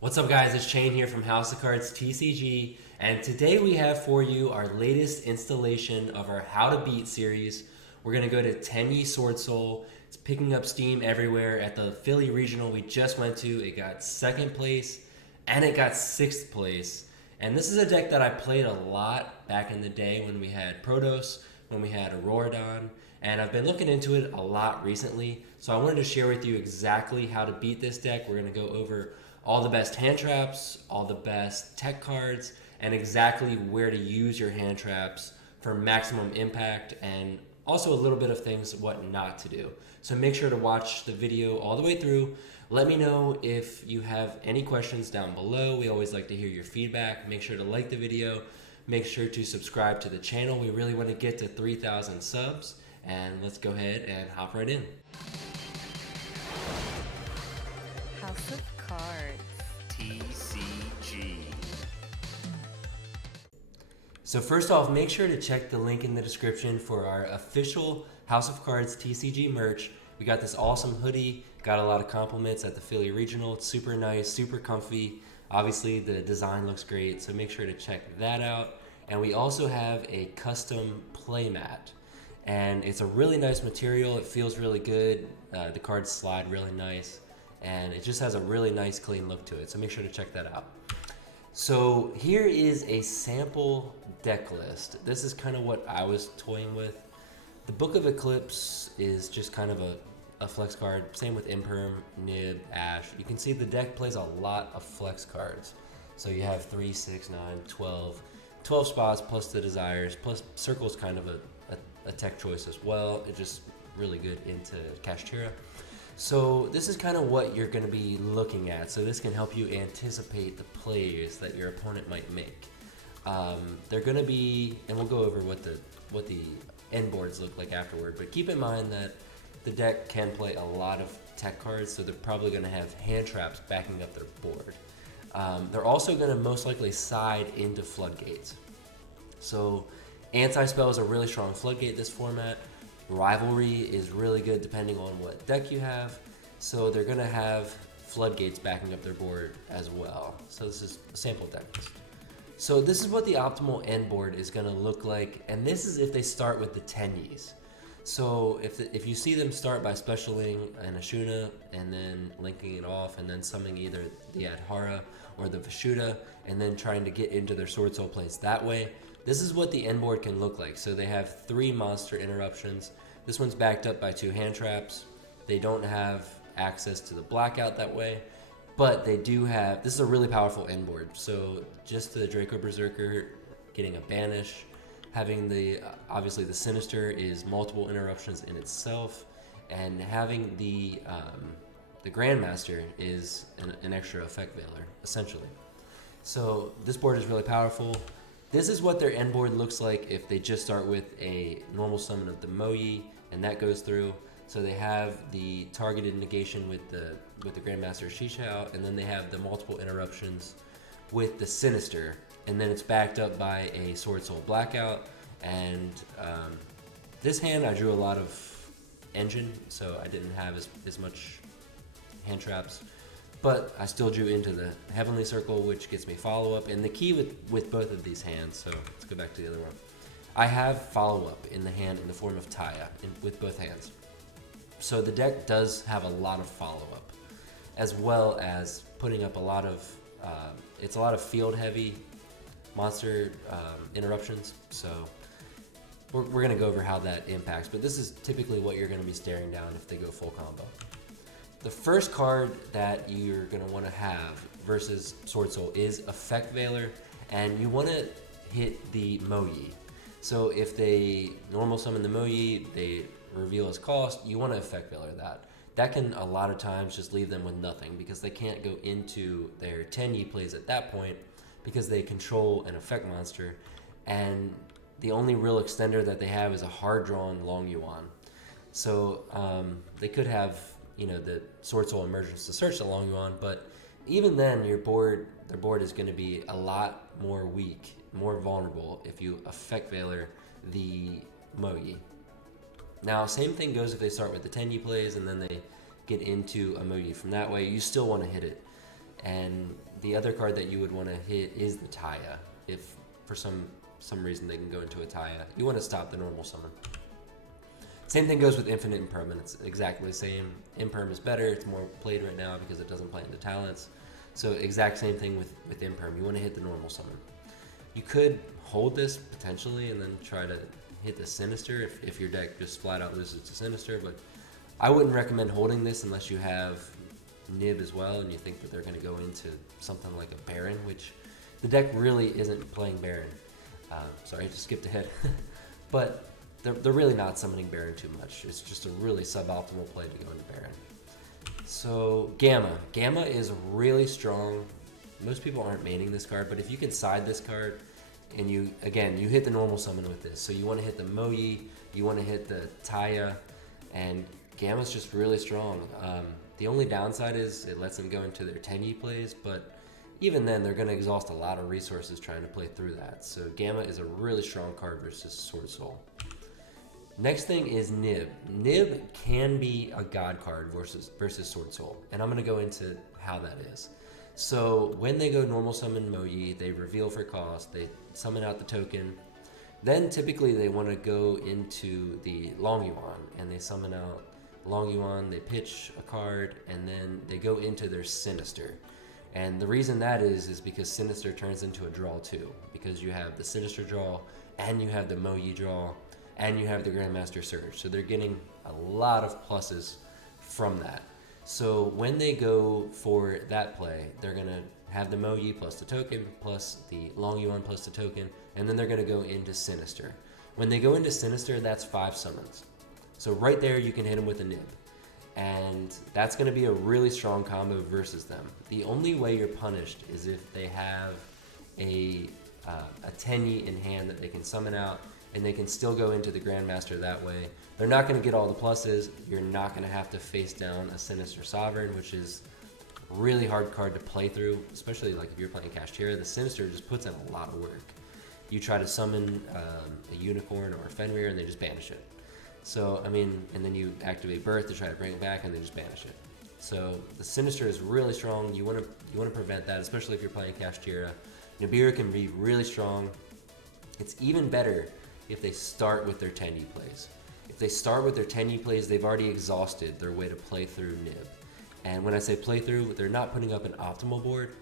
What's up guys, it's Shane here from House of Cards TCG, and today we have for you our latest installation of our How to Beat series. We're going to go to Tenyi Swordsoul. It's picking up steam everywhere. At the Philly Regional we just went to, it got 2nd place and it got 6th place. And this is a deck that I played a lot back in the day when we had Protos, when we had Auroradon, and I've been looking into it a lot recently. So I wanted to share with you exactly how to beat this deck. We're going to go over all the best hand traps, all the best tech cards, and exactly where to use your hand traps for maximum impact, and also a little bit of things what not to do. So make sure to watch the video all the way through. Let me know if you have any questions down below. We always like to hear your feedback. Make sure to like the video. Make sure to subscribe to the channel. We really want to get to 3,000 subs. And let's go ahead and hop right in. House of Cards. TCG. So first off, make sure to check the link in the description for our official House of Cards TCG merch. We got this awesome hoodie, got a lot of compliments at the Philly Regional. It's super nice, super comfy. Obviously the design looks great, so make sure to check that out. And we also have a custom playmat. And it's a really nice material, it feels really good, the cards slide really nice, and it just has a really nice clean look to it, so make sure to check that out. So here is a sample deck list. This is kind of what I was toying with. The Book of Eclipse is just kind of a flex card, same with Imperm, Nib, Ash. You can see the deck plays a lot of flex cards. So you have 3, 6, 9, 12 spots plus the desires, plus Circle's kind of a tech choice as well. It's just really good into Kashtira. So this is kind of what you're going to be looking at. So this can help you anticipate the plays that your opponent might make. They're going to be, and we'll go over what the end boards look like afterward, but keep in mind that the deck can play a lot of tech cards, so they're probably going to have hand traps backing up their board. They're also going to most likely side into floodgates. So Anti-Spell is a really strong floodgate this format. Rivalry is really good depending on what deck you have. So they're going to have floodgates backing up their board as well. So this is a sample deck list. So this is what the optimal end board is going to look like. And this is if they start with the Tenyis. So if you see them start by specialing an Ashuna and then linking it off and then summoning either the Adhara or the Vishuddha and then trying to get into their Swordsoul plays that way, this is what the end board can look like. So they have 3 monster interruptions. This one's backed up by 2 hand traps. They don't have access to the blackout that way, but they do have, this is a really powerful end board. So just the Draco Berserker getting a banish, having the, obviously the Sinister is multiple interruptions in itself, and having the Grandmaster is an extra effect veiler, essentially. So this board is really powerful. This is what their end board looks like if they just start with a normal summon of the Moyi, and that goes through. So they have the targeted negation with the Grandmaster Shishao, and then they have the multiple interruptions with the Sinister, and then it's backed up by a Swordsoul Blackout. And this hand I drew a lot of engine, so I didn't have as much hand traps. But I still drew into the Heavenly Circle, which gets me follow-up. And the key with both of these hands, so let's go back to the other one. I have follow-up in the hand in the form of Taya with both hands. So the deck does have a lot of follow-up, as well as putting up a lot of, it's a lot of field-heavy monster interruptions. So we're going to go over how that impacts. But this is typically what you're going to be staring down if they go full combo. The first card that you're going to want to have versus Swordsoul is Effect Veiler, and you want to hit the Moyi. So if they normal summon the Moyi, they reveal as cost, you want to Effect Veiler that. That can a lot of times just leave them with nothing because they can't go into their Tenyi plays at that point because they control an effect monster, and the only real extender that they have is a hard-drawn Long Yuan. So they could have, you know, the Swordsoul Emergence to search the Long Yuan, but even then their board is going to be a lot more weak, more vulnerable if you Effect Veiler the Moyi. Now, same thing goes if they start with the Tenyi plays and then they get into a Moyi from that way. You still want to hit it. And the other card that you would want to hit is the Taya. If for some reason they can go into a Taya, you want to stop the normal summon. Same thing goes with Infinite Imperm, and it's exactly the same. Imperm is better, it's more played right now because it doesn't play into talents. So exact same thing with Imperm, you want to hit the normal summon. You could hold this potentially and then try to hit the Sinister if your deck just flat out loses to Sinister, but I wouldn't recommend holding this unless you have Nib as well and you think that they're going to go into something like a Baron, which the deck really isn't playing Baron. Sorry, I just skipped ahead. But they're really not summoning Baron too much. It's just a really suboptimal play to go into Baron. So Gamma. Gamma is really strong. Most people aren't maining this card, but if you can side this card and you hit the normal summon with this. So you want to hit the Moyi, you want to hit the Taya, and Gamma's just really strong. The only downside is it lets them go into their Tenyi plays, but even then they're going to exhaust a lot of resources trying to play through that. So Gamma is a really strong card versus Swordsoul. Next thing is Nib. Nib can be a god card versus Swordsoul, and I'm going to go into how that is. So when they go normal summon Moyi, they reveal for cost, they summon out the token, then typically they want to go into the Long Yuan, and they summon out Long Yuan, they pitch a card, and then they go into their Sinister. And the reason that is because Sinister turns into a draw too, because you have the Sinister draw, and you have the Moyi draw, and you have the Grandmaster Surge. So they're getting a lot of pluses from that. So when they go for that play, they're going to have the Moyi plus the token, plus the Long Yuan plus the token, and then they're going to go into Sinister. When they go into Sinister, that's 5 summons. So right there, you can hit them with a Nib. And that's going to be a really strong combo versus them. The only way you're punished is if they have a Tenyi in hand that they can summon out, and they can still go into the Grandmaster that way. They're not going to get all the pluses. You're not going to have to face down a Sinister Sovereign, which is a really hard card to play through, especially like if you're playing Kashtira. The Sinister just puts in a lot of work. You try to summon a Unicorn or a Fenrir, and they just banish it. So, I mean, and then you activate Birth to try to bring it back, and they just banish it. So the Sinister is really strong. You want to prevent that, especially if you're playing Kashtira. Nibiru can be really strong. It's even better if they start with their Tenyi plays. If they start with their Tenyi plays, they've already exhausted their way to play through Nib. And when I say play through, they're not putting up an optimal board,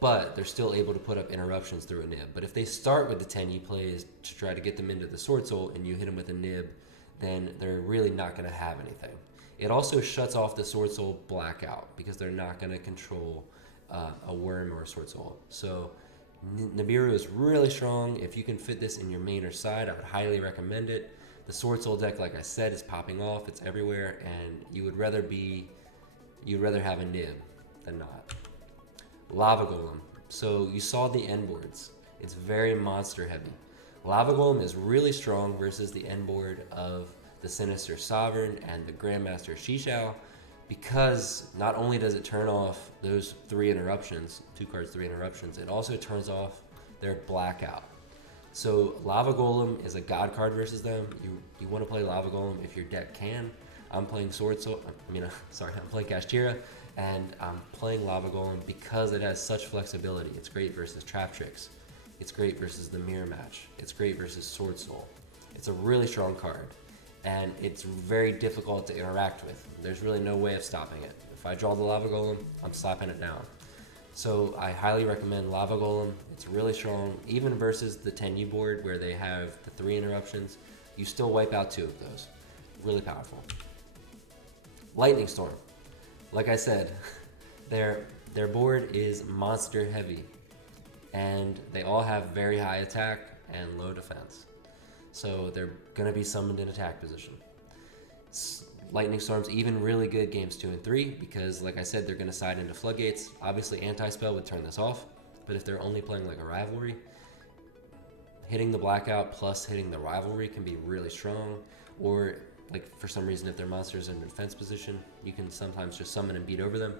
but they're still able to put up interruptions through a Nib. But if they start with the Tenyi plays to try to get them into the Swordsoul and you hit them with a Nib, then they're really not going to have anything. It also shuts off the Swordsoul blackout because they're not going to control a Worm or a Swordsoul. So Nibiru is really strong. If you can fit this in your main or side, I would highly recommend it. The Swordsoul deck, like I said, is popping off. It's everywhere, and you'd rather have a Nib than not. Lava Golem. So you saw the end boards. It's very monster heavy. Lava Golem is really strong versus the end board of the Sinister Sovereign and the Grandmaster Shishao, because not only does it turn off those 3 interruptions, 2 cards, 3 interruptions, it also turns off their blackout. So Lava Golem is a god card versus them. You want to play Lava Golem if your deck can. I'm playing Swordsoul. I'm playing Kashtira, and I'm playing Lava Golem because it has such flexibility. It's great versus Trap Tricks. It's great versus the Mirror Match. It's great versus Swordsoul. It's a really strong card, and it's very difficult to interact with. There's really no way of stopping it. If I draw the Lava Golem, I'm slapping it down. So I highly recommend Lava Golem. It's really strong, even versus the Tenyi board where they have the 3 interruptions. You still wipe out 2 of those. Really powerful. Lightning Storm. Like I said, their board is monster heavy, and they all have very high attack and low defense. So they're going to be summoned in attack position. Lightning Storm's even really good games 2 and 3 because, like I said, they're going to side into Floodgates. Obviously, Anti-Spell would turn this off, but if they're only playing like a Rivalry, hitting the Blackout plus hitting the Rivalry can be really strong. Or, like, for some reason, if their monster's in defense position, you can sometimes just summon and beat over them.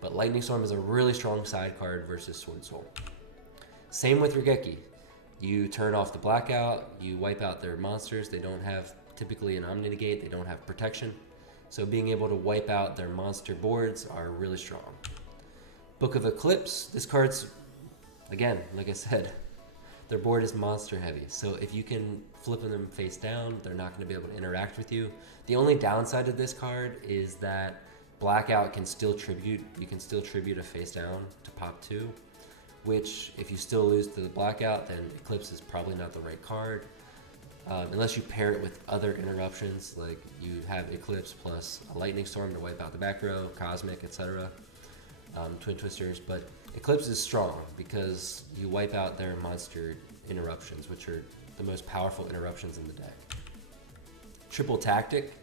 But Lightning Storm is a really strong side card versus Swordsoul. Same with Regeki. You turn off the Blackout, you wipe out their monsters. They don't have typically an Omni Negate, they don't have protection. So being able to wipe out their monster boards are really strong. Book of Eclipse. This card's, again, like I said, their board is monster heavy. So if you can flip them face down, they're not going to be able to interact with you. The only downside of this card is that Blackout can still tribute. You can still tribute a face down to pop 2, which if you still lose to the Blackout, then Eclipse is probably not the right card. Unless you pair it with other interruptions, like you have Eclipse plus a Lightning Storm to wipe out the back row, Cosmic, etc. Twin Twisters, but Eclipse is strong because you wipe out their monster interruptions, which are the most powerful interruptions in the deck. Triple Tactic.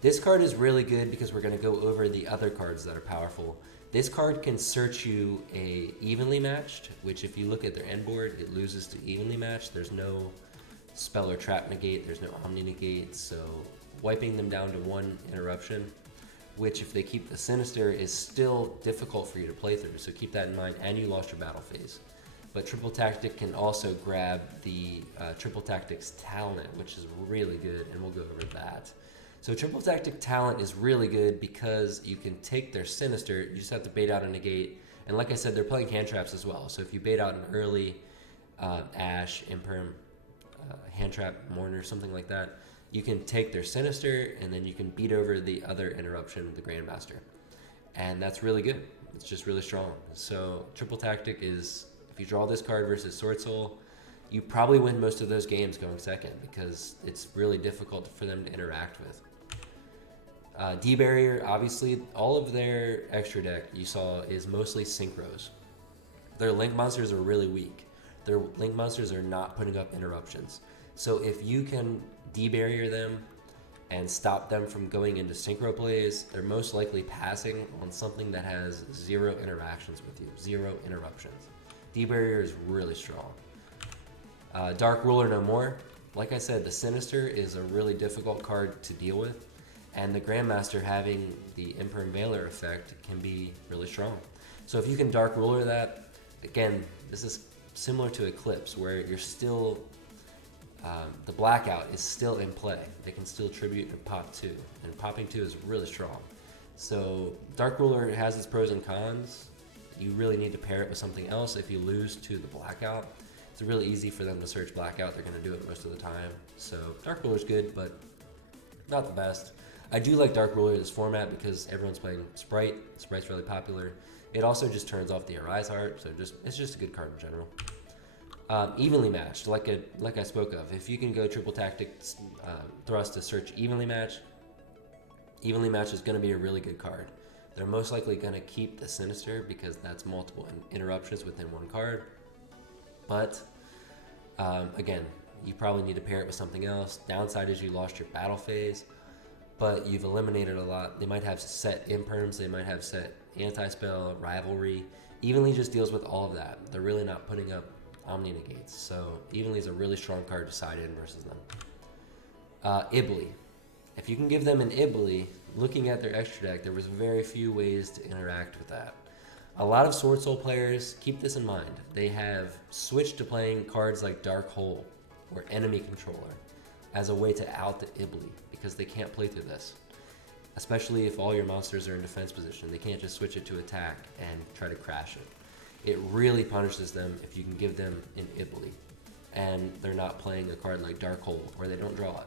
This card is really good because we're going to go over the other cards that are powerful. This card can search you a evenly matched, which if you look at their end board, it loses to evenly matched. There's no spell or trap negate, there's no omni negate, so wiping them down to 1 interruption, which if they keep the Sinister is still difficult for you to play through, so keep that in mind, and you lost your battle phase. But Triple Tactic can also grab the Triple Tactic's Talent, which is really good, and we'll go over that. So Triple Tactic Talent is really good because you can take their Sinister, you just have to bait out a negate, and like I said, they're playing hand traps as well, so if you bait out an early Ash, Imperm, hand trap, Mourner, something like that, you can take their Sinister and then you can beat over the other interruption, the Grandmaster, and that's really good. It's just really strong. So Triple Tactic is, if you draw this card versus Swordsoul, you probably win most of those games going second because it's really difficult for them to interact with. D-Barrier, obviously all of their extra deck you saw is mostly synchros. Their Link monsters are really weak. Their Link monsters are not putting up interruptions. So if you can de-barrier them and stop them from going into synchro plays, they're most likely passing on something that has 0 interactions with you, 0 interruptions. De-barrier is really strong. Dark Ruler No More. Like I said, the Sinister is a really difficult card to deal with, and the Grandmaster having the Imperm Veiler effect can be really strong. So if you can Dark Ruler that, again, this is similar to Eclipse, where you're still, the Blackout is still in play. They can still tribute and pop 2, and popping 2 is really strong. So Dark Ruler has its pros and cons. You really need to pair it with something else. If you lose to the Blackout, it's really easy for them to search Blackout. They're going to do it most of the time. So Dark Ruler's good, but not the best. I do like Dark Ruler in this format because everyone's playing Sprite. Sprite's really popular. It also just turns off the Arise Heart, so it's just a good card in general. Evenly matched, like I spoke of. If you can go Triple Tactic Thrust to search evenly matched is going to be a really good card. They're most likely going to keep the Sinister because that's multiple interruptions within one card. But again, you probably need to pair it with something else. Downside is you lost your battle phase, but you've eliminated a lot. They might have set Imperms, they might have set Anti-Spell, Rivalry. Evenly just deals with all of that. They're really not putting up Omni Negates, so Evenly is a really strong card to side in versus them. Ibly. If you can give them an Ibly, looking at their extra deck, there was very few ways to interact with that. A lot of Swordsoul players, keep this in mind, they have switched to playing cards like Dark Hole or Enemy Controller as a way to out the Ibly because they can't play through this. Especially if all your monsters are in defense position. They can't just switch it to attack and try to crash it. It really punishes them if you can give them an Ibly and they're not playing a card like Dark Hole or they don't draw it.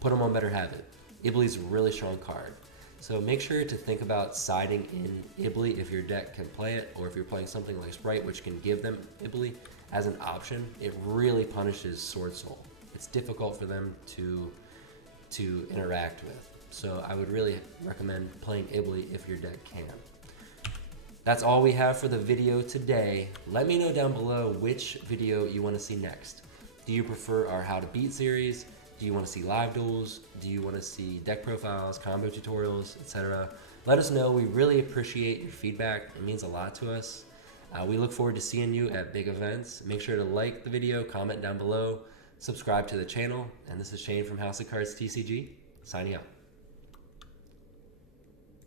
Put them on Better Habit. Ibly's a really strong card. So make sure to think about siding in Ibly if your deck can play it, or if you're playing something like Sprite, which can give them Ibly as an option. It really punishes Swordsoul. It's difficult for them to interact with. So I would really recommend playing Ibly if your deck can. That's all we have for the video today. Let me know down below which video you want to see next. Do you prefer our How to Beat series? Do you want to see live duels? Do you want to see deck profiles, combo tutorials, etc.? Let us know. We really appreciate your feedback. It means a lot to us. We look forward to seeing you at big events. Make sure to like the video, comment down below, subscribe to the channel. And this is Shane from House of Cards TCG, signing out.